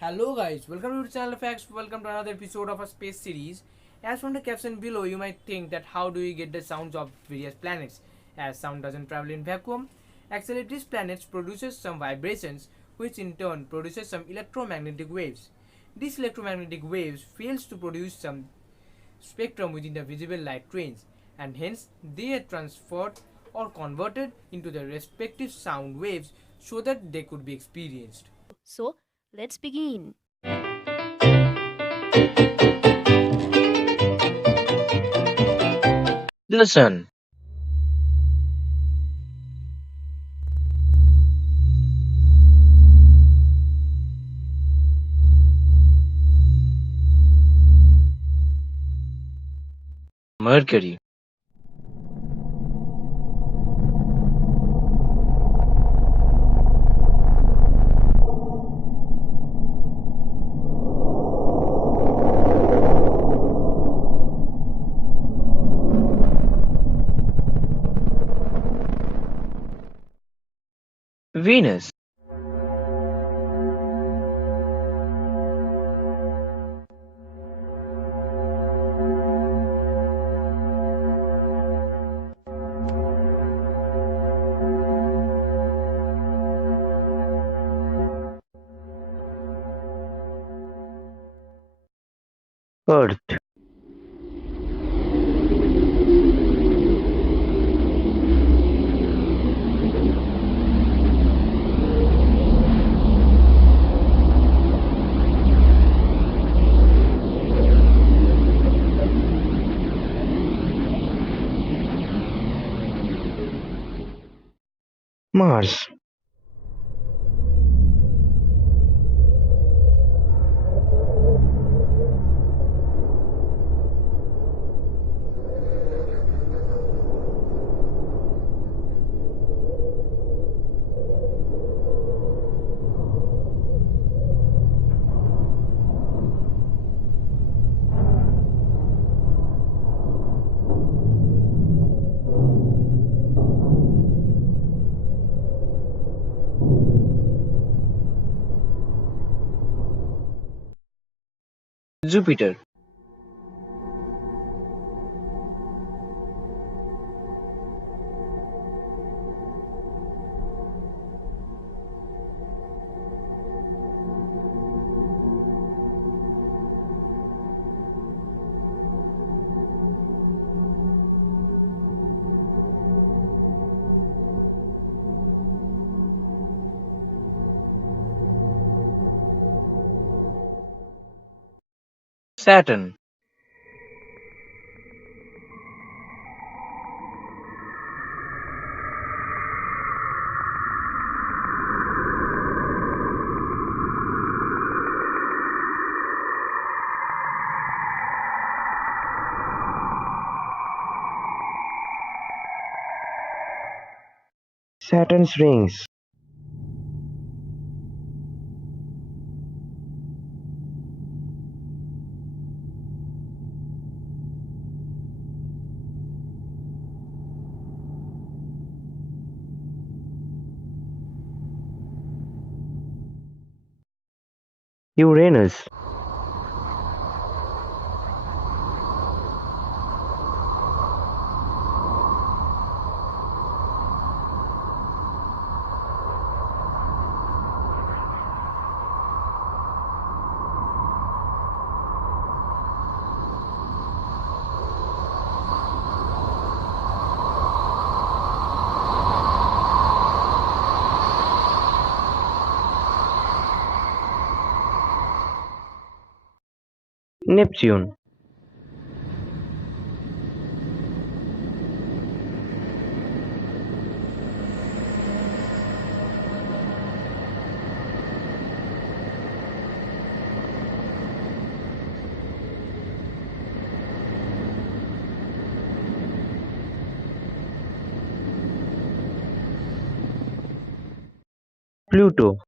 Hello guys, welcome to the channel Facts. Welcome to another episode of a space series. As from the caption below, you might think that how do we get the sounds of various planets? As sound doesn't travel in vacuum. Actually, these planets produces some vibrations, which in turn produces some electromagnetic waves. These electromagnetic waves fails to produce some spectrum within the visible light range, and hence they are transferred or converted into the respective sound waves so that they could be experienced. So let's begin. The Sun. Mercury. Venus. Earth. Mars. Jupiter. Saturn. Saturn's rings. Uranus. Neptune. Pluto.